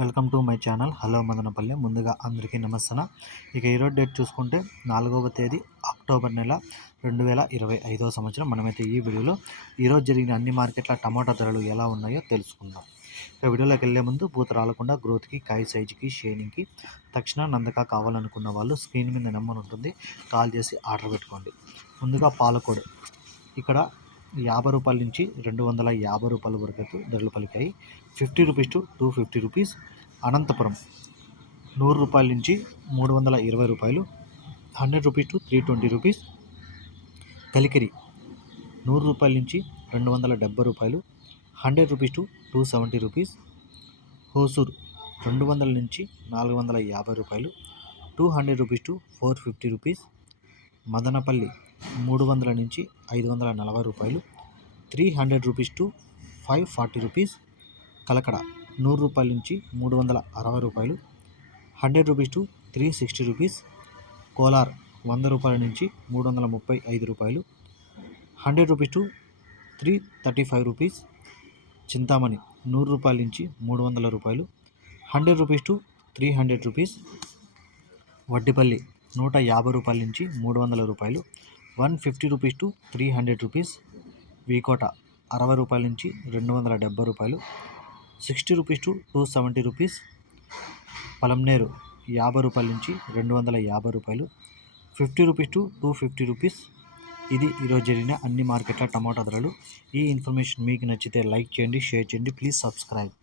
Welcome to my channel. Hello Madanapalle. ముందుగా అందరికీ నమస్తన ఇక ఈరోజు డేట్ చూసుకుంటే నాలుగవ తేదీ అక్టోబర్ నెల రెండు వేల ఇరవై ఐదవ సంవత్సరం. మనమైతే ఈ వీడియోలో ఈరోజు జరిగిన అన్ని మార్కెట్ల టమాటా ధరలు ఎలా ఉన్నాయో తెలుసుకుందాం. ఇక వీడియోలోకి వెళ్ళే ముందు పూత రాలకుండా గ్రోత్కి కాయ సైజుకి షేనింగ్కి తక్షణ నందక కావాలనుకున్న వాళ్ళు స్క్రీన్ మీద నెంబర్ ఉంటుంది. కాల్ చేసి ఆర్డర్ పెట్టుకోండి. ముందుగా పాలకోడు. ఇక్కడ యాభై రూపాయల నుంచి రెండు వందల యాభై రూపాయల వరకు ధరలు పలికాయి. Fifty rupees to two fifty rupees. Anantapuram నూరు రూపాయల నుంచి మూడు వందల ఇరవై రూపాయలు. Hundred rupees to three twenty rupees. Kalikiri నూరు రూపాయల నుంచి రెండు వందల డెబ్బై రూపాయలు. Hundred rupees to two seventy rupees. Hosur రెండు వందల నుంచి నాలుగు వందల యాభై రూపాయలు. Two hundred rupees to four fifty rupees. Madanapalli మూడు వందల నుంచి ఐదు వందల నలభై రూపాయలు. Three hundred rupees to five forty rupees. Kalakada నూరు రూపాయల నుంచి మూడు వందల అరవై రూపాయలు. Hundred rupees to three sixty rupees. Kolar వంద రూపాయల నుంచి మూడు వందల ముప్పై ఐదు రూపాయలు. Hundred rupees to three thirty five rupees. Chintamani నూరు రూపాయల నుంచి మూడు వందల రూపాయలు. Hundred rupees to three hundred rupees. Vaddipalli నూట యాభై రూపాయల నుంచి మూడు వందల రూపాయలు. One fifty rupees to three hundred rupees. Vkota అరవై రూపాయల నుంచి రెండు వందల డెబ్బై రూపాయలు. Sixty rupees to two seventy rupees. Palamaner యాభై రూపాయల నుంచి రెండు వందల యాభై రూపాయలు. Fifty rupees to two fifty rupees. ఇది ఈరోజు జరిగిన అన్ని మార్కెట్ల టమాటా ధరలు. ఈ ఇన్ఫర్మేషన్ మీకు నచ్చితే లైక్ చేయండి షేర్ చేయండి. Please subscribe.